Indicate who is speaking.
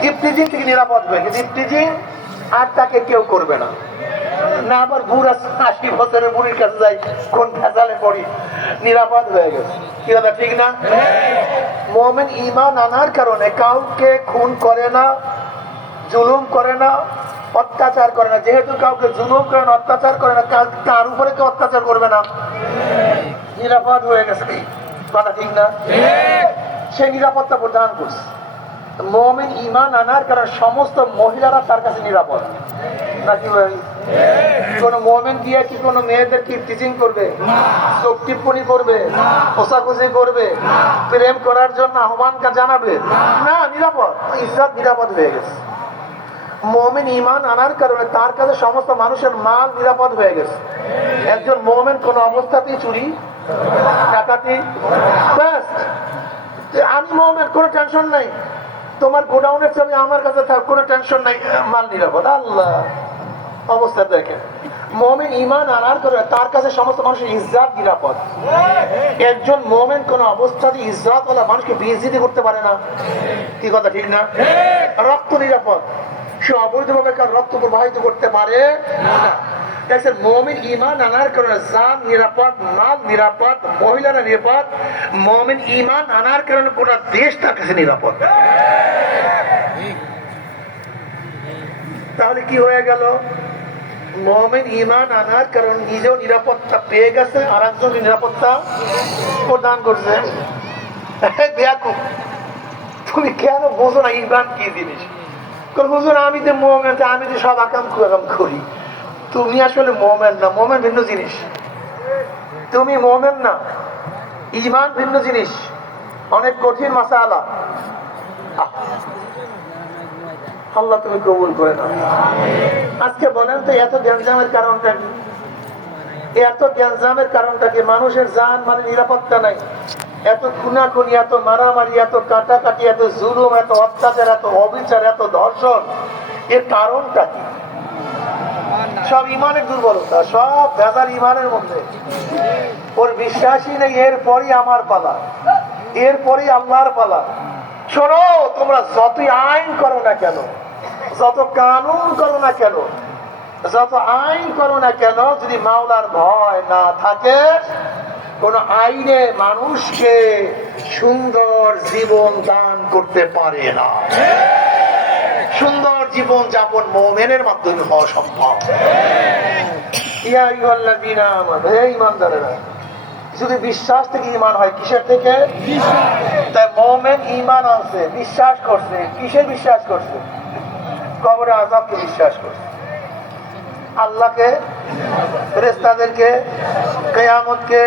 Speaker 1: থেকে নিরাপদ হবে আর তাকে কেউ করবে না। না আবার আশি বছরের বুড়ির কাছে যাই, কোন পড়ি। নিরাপদ হয়ে গেছে। কি কথা, ঠিক না? মোমেন ইমান আনার কারণে কাউকে খুন করে না, জুলুম করে না, অত্যাচার করে না। যেহেতু কাউকে জুলুম করে না, অত্যাচার করে না তার উপরে কেউ অত্যাচার করবে না। নিরাপদ হয়ে গেছে। কথা ঠিক না? সে নিরাপত্তা প্রদান করছে। মোমেন ইমান আনার কারণে সমস্ত মহিলারা তার কাছে নিরাপদ। নাকি ভাই? কোন মোমেন গিয়ে কি কোনো মেয়েদের কি টিচিং করবে? চোখ টিপ্পনি করবে? খোসাখুসি করবে? প্রেম করার জন্য আহ্বানকে জানাবে? না। নিরাপদ। ইজ্জত নিরাপদ হয়ে গেছে। মোমেন ইমান আনার কারণে তার কাছে সমস্ত মানুষের মাল নিরাপদ হয়ে গেছে। একজন মোমেন কোন অবস্থাতেই চুরি ডাকাতি ব্যাস। আমি মোহাম্মদ কোনো টেনশন নাই। তোমার গোডাউনের ছবি আমার কাছে থাক কোনো টেনশন নাই মাল নিরাপদ। আল্লাহ অবস্থা দেখেন। মোমেন ইমান আনার করে তার কাছে সমস্ত মানুষের ইজ্জাত নিরাপদ। একজন মোমেন কোন অবস্থাতে ইজ্জাত ওলা মানুষকে বিএসিটি করতে পারে না। কি কথা ঠিক না? রক্ত নিরাপদ। সে অবৈধভাবে কার রক্ত প্রবাহিত করতে পারে না। দেখছেন মমিন ইমান আনার কারণে জান নিরাপদ, মাল নিরাপদ মহিলারা নিরাপদ, মমিন ইমান আনার কারণে গোটা দেশ তার কাছে নিরাপদ। তাহলে কি হয়ে গেল? মমিন ইমান আনার কারণ নিজেও নিরাপত্তা পেয়ে গেছে আর একজন নিরাপত্তা প্রদান করছে। দেখো, তুমি কেন বোঝো না ইমান কি জিনিস? হুজুর, আমি তো মোমেন, আমি তো সব আকাম করি। তুমি আসলে মোমেন না, মোমেন ভিন্ন জিনিস। তুমি মোমেন না, ইমান ভিন্ন জিনিস। অনেক কঠিন মাসালা। আল্লাহ তুমি কবুল করে না আজকে বলেন তো, এত গ্যাঞ্জামের কারণটা কি? এত গ্যাঞ্জামের কারণটা কি? মানুষের জান মানে নিরাপত্তা নাই। এত খুনাখুনি, এত মারামারি, এত কাটাকাটি, এত জুলুম, এত অত্যাচার, এত অবিচার, এত ধর্ষণ। এর কারণটা কি? সব ইমানের দুর্বলতা, সব ভেজাল ইমানের মধ্যে। ওর বিশ্বাসই নেই, এরপরই আমার পালা। এরপরই আল্লাহর পালা। শোনো, তোমরা যতই আইন করো না কেন, যত কানুন করো না কেন, যত আইন করো না কেন, যদি মাওলার ভয় না থাকে, কোন আইনে মানুষকে সুন্দর জীবন দান করতে পারে না। জীবন যাপন মোমেনের মাধ্যমে হওয়া সম্ভব। যদি বিশ্বাস থেকে ইমান হয় কিসের থেকে? তাই মোমেন ইমান আছে বিশ্বাস করছে। কিসের বিশ্বাস করছে? কবরে আজাবকে বিশ্বাস করছে। আল্লাহকে ফেরেস্তাদেরকে কেয়ামতকে